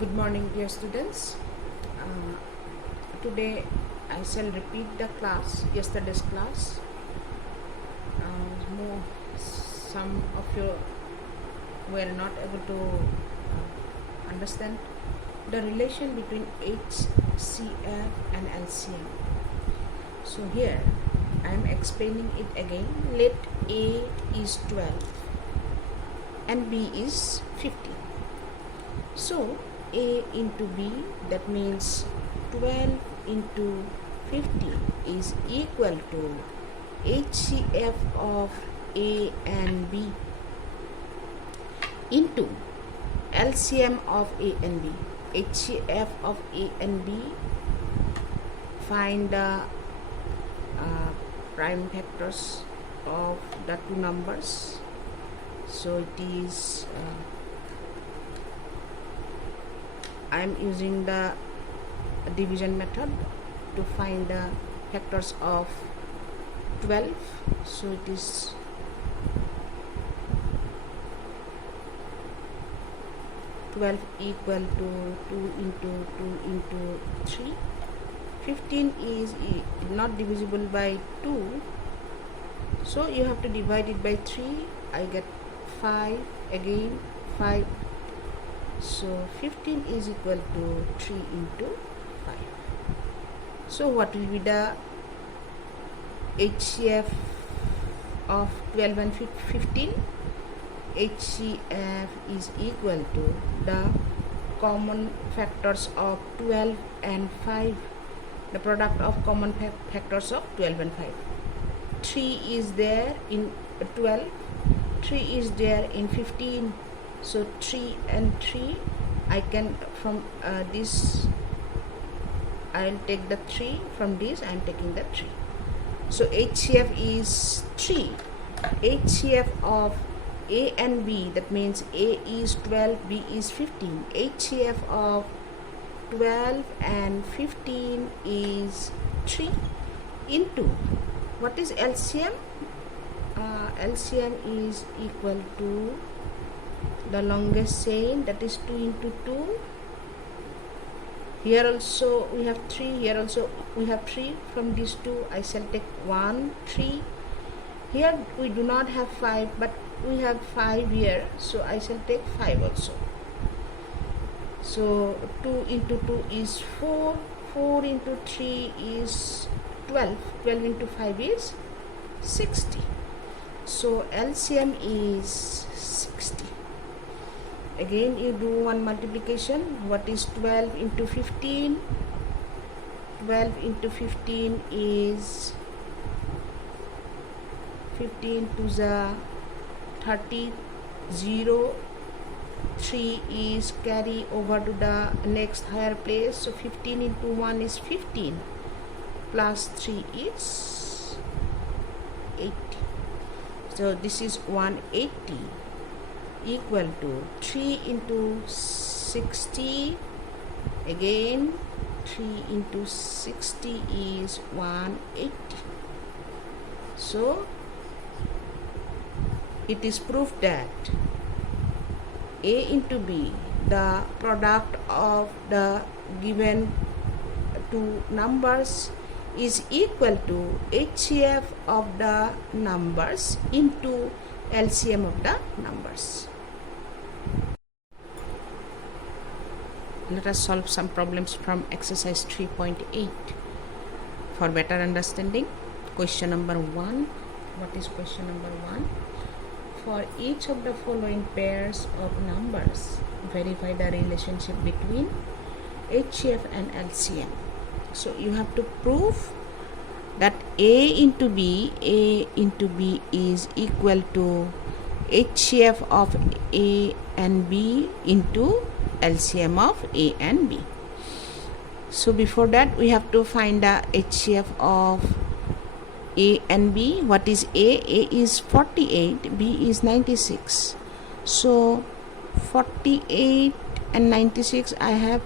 Good morning, dear students. Uh, Today I shall repeat the class, yesterday's class. Some of you were not able to understand the relation between HCF and LCM. So here I am explaining it again. Let A is 12 and B is 15. So A into B, that means 12 into 50 is equal to HCF of A and B into LCM of A and B. HCF of A and B, find the prime factors of the two numbers. So it is I am using the division method to find the factors of 12. So it is 12 equal to 2 into 2 into 3. 15 is not divisible by 2, so you have to divide it by 3. I get 5, again 5. So 15 is equal to 3 into 5. So what will be the HCF of 12 and 15? HCF is equal to the common factors of 12 and 5, the product of common factors of 12 and 5. 3 is there in 12, 3 is there in 15. So 3 and 3, I can from this I will take the 3, from this I am taking the 3. So HCF is 3. HCF of A and B, that means A is 12, B is 15. HCF of 12 and 15 is 3 into, what is LCM? LCM is equal to the longest chain, that is 2 into 2. Here also we have 3, here also we have 3. From these two I shall take 1, 3. Here we do not have 5, but we have 5 here, so I shall take 5 also. So 2 into 2 is 4, 4 into 3 is 12, 12 into 5 is 60. So LCM is 60. Again you do one multiplication. What is 12 into 15? 12 into 15 is 15 to the 30, 0, 3 is carry over to the next higher place. So 15 into 1 is 15, plus 3 is 80. So this is 180 equal to 3 into 60. Again 3 into 60 is 180. So it is proof that A into B, the product of the given two numbers, is equal to HCF of the numbers into LCM of the numbers. Let us solve some problems from exercise 3.8 for better understanding. Question number 1. What is question number 1? For each of the following pairs of numbers, verify the relationship between HCF and LCM. So you have to prove that A into B is equal to HCF of A and B into LCM of A and B. So before that we have to find the HCF of A and B. What is A? A is 48, B is 96. So 48 and 96 I have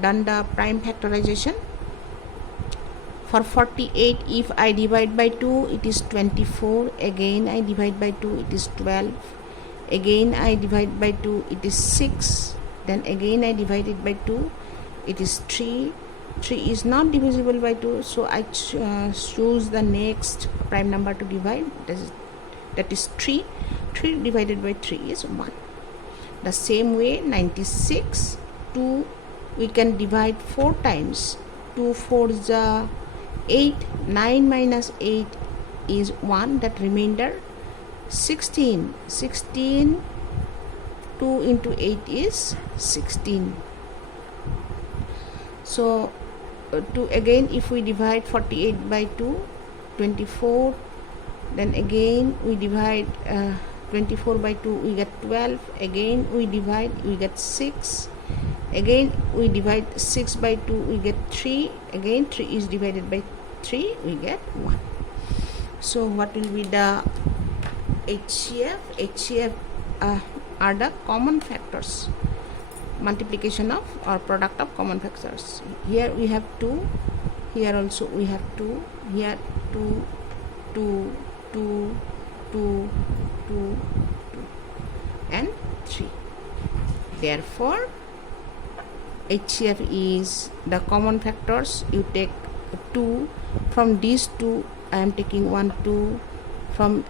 done the prime factorization. For 48, if I divide by 2, it is 24. Again I divide by 2, it is 12. again I divide by 2, it is 6, then again I divide it by 2, it is 3. 3 is not divisible by 2, so I choose the next prime number to divide, that is 3. 3 divided by 3 is 1. The same way 96, 2 we can divide 4 times. 2 4s are 8, 9 minus 8 is 1, that remainder 16. 16, 2 into 8 is 16. So again if we divide 48 by 2, 24, then again we divide 24 by 2, we get 12, again we divide, we get 6, again we divide 6 by 2, we get 3, again 3 is divided by 3, we get 1. So what will be the HCF? HCF are the common factors, multiplication of or product of common factors. Here we have 2, here also we have 2, here 2, 2, 2, 2, 2, 2 and 3. Therefore HCF is the common factors. You take 2, from these 2 I am taking 1 2, from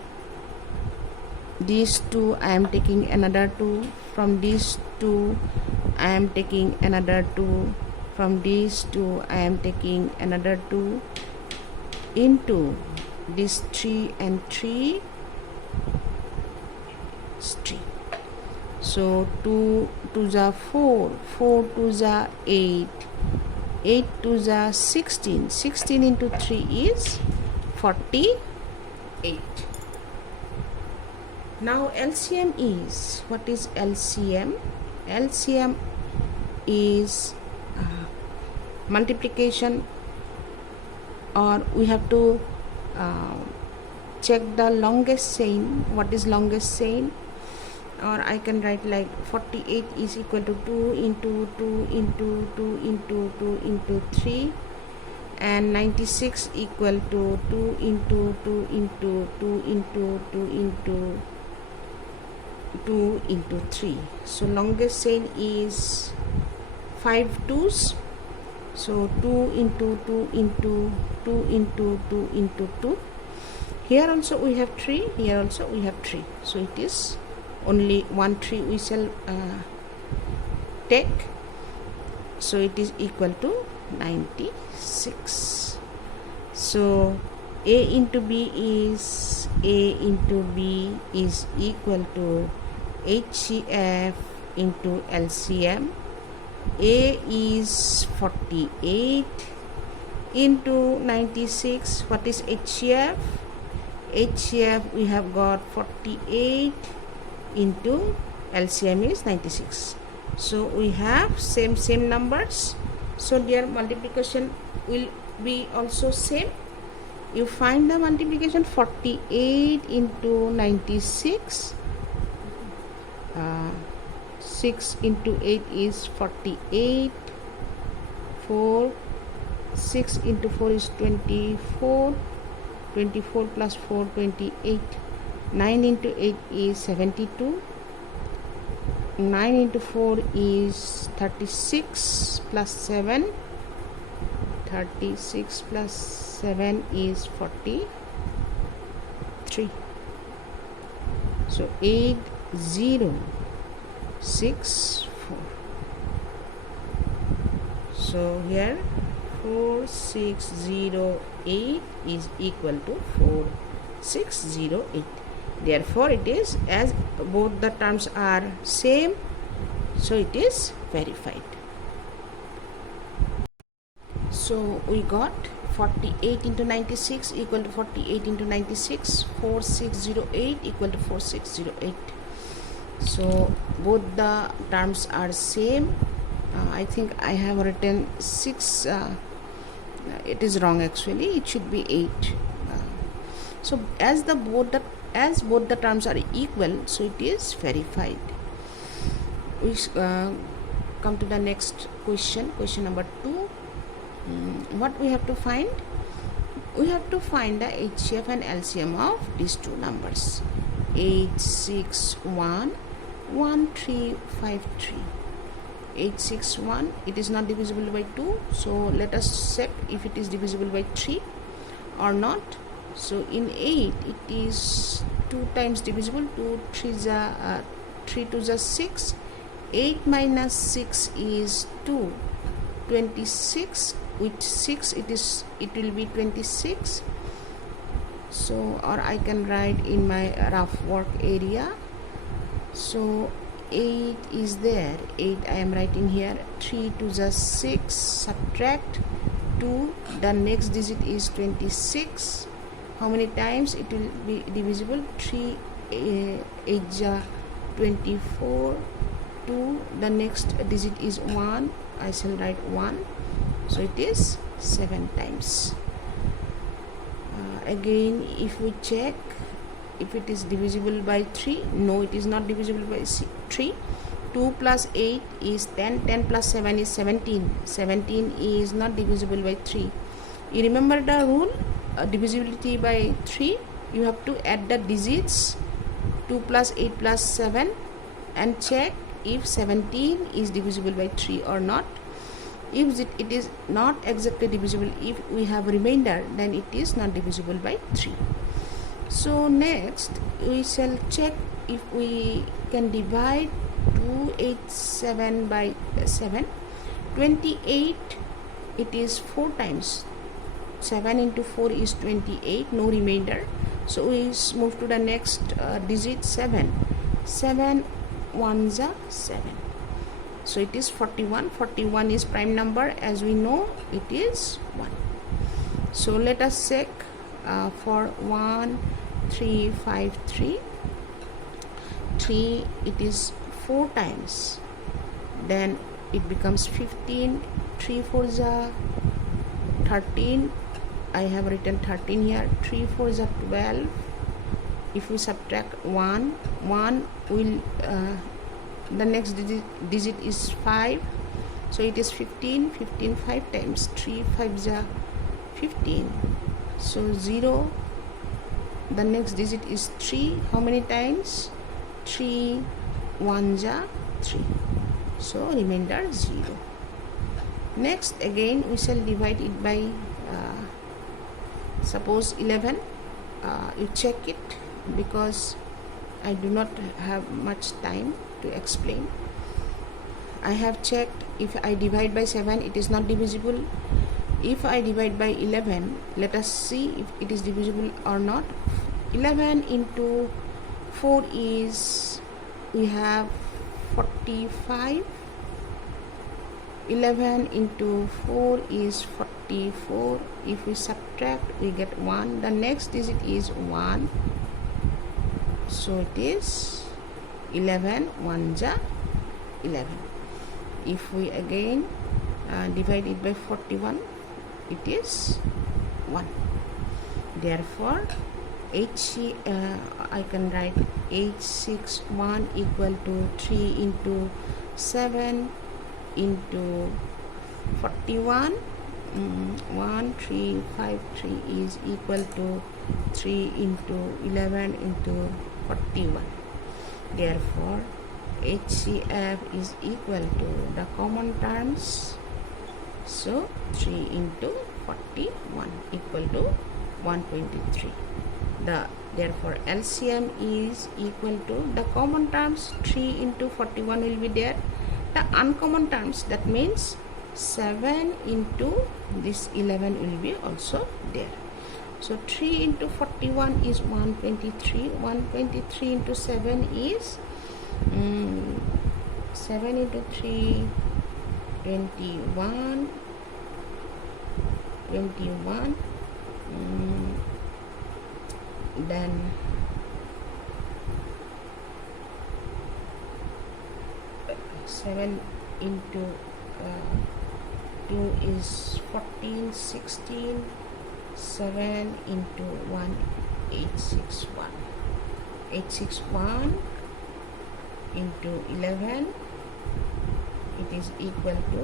these 2 I am taking another 2, from these 2 I am taking another 2, from these 2 I am taking another 2, into this 3 and 3 is 3. So 2 2s are 4, 4 2s are 8, 8 2s are 16, 16 into 3 is 48. Now LCM is, what is LCM? LCM is multiplication, or we have to check the longest chain. What is longest chain? Or I can write like 48 is equal to 2 into 2 into 2 into 2 into 3, and 96 equal to 2 into 2 into 2 into 2 into 2 into 3. So longest chain is 5 2s. So 2 into 2 into 2 into 2 into 2. Here also we have 3, here also we have 3. So it is only 1 3 we shall take. So it is equal to 96. So A into B is equal to HCF into LCM. A is 48 into 96. What is HCF? HCF we have got 48 into LCM is 96. So we have same numbers, so their multiplication will be also same. You find the multiplication, 48 into 96, 6 into 8 is 48, 4, 6 into 4 is 24, 24 plus 4 28, 9 into 8 is 72, 9 into 4 is 36 plus 7, 36 plus 7 is 43. So 8064. So here 4608 is equal to 4608. Therefore it is, as both the terms are same, so it is verified. So we got 48 into 96 equal to 48 into 96, 4608 equal to 4608. So both the terms are same. I think I have written 6, it is wrong actually, it should be 8. So as both the terms are equal, so it is verified. We come to the next question number 2. What we have to find? We have to find the HCF and LCM of these two numbers. 861 1353. 861, it is not divisible by 2, so let us check if it is divisible by 3 or not. So in 8 it is 2 times divisible. 2 3 2 6. 8 minus 6 is 2. 26, with 6 it will be 26. So, or I can write in my rough work area. So 8 is there. 8 I am writing here. 3 2 6, subtract 2, the next digit is 26. How many times it will be divisible? 3 8 24. 2, the next digit is 1. I shall write 1. So it is 7 times. Again, if we check if it is divisible by 3, no, it is not divisible by 3. 2 plus 8 is 10. 10 plus 7 is 17. 17 is not divisible by 3. You remember the rule, divisibility by 3, you have to add the digits 2 plus 8 plus 7 and check if 17 is divisible by 3 or not. If it is not exactly divisible, if we have remainder, then it is not divisible by 3. So next we shall check if we can divide 287 by 7. 28, it is 4 times. 7 into 4 is 28, no remainder. So we move to the next digit, 7. 7 1s are 7. So it is 41. 41 is prime number, as we know it is 1. So let us check for 1 3 5 3. 3, it is 4 times, then it becomes 15. 3 4s are 13. I have written 13 here. 3 4s are 12. If we subtract 1, 1 will the next digit is 5, so it is 15. 15 5 times. 3 5s are 15. So 0, the next digit is 3. How many times? 3 1s are 3. So remainder 0. Next again we shall divide it by suppose 11. You check it because I do not have much time to explain. I have checked. If I divide by 7, it is not divisible. If I divide by 11, let us see if it is divisible or not. 11 into 4 is, we have 45. 11 into 4 is 44. If we subtract, we get 1. The next digit is 1. So it is 11 1s are 11. If we again divide it by 41, it is 1. Therefore I can write 861 equal to 3 into 7 into 41. 1353 is equal to 3 into 11 into 41. Therefore HCF is equal to the common terms, so 3 into 41 equal to 123. Therefore LCM is equal to the common terms. 3 into 41 will be there. The uncommon terms, that means 7 into this 11 will be also there. So 3 into 41 is 123. 123 into 7 is 7 into 3 21. 21. Then 7 into 2 is 14. 16. 7 into 1, 861. 861 into 11, it is equal to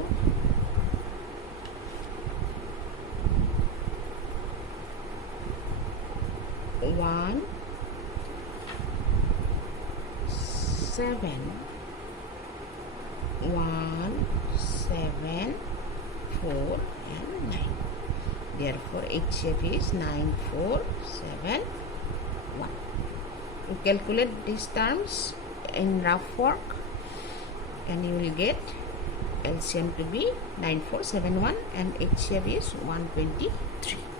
1 7 1 7 4 and 9. Therefore HCF is 9471. You calculate these terms in rough work and you will get LCM to be 9471 and HCF is 123.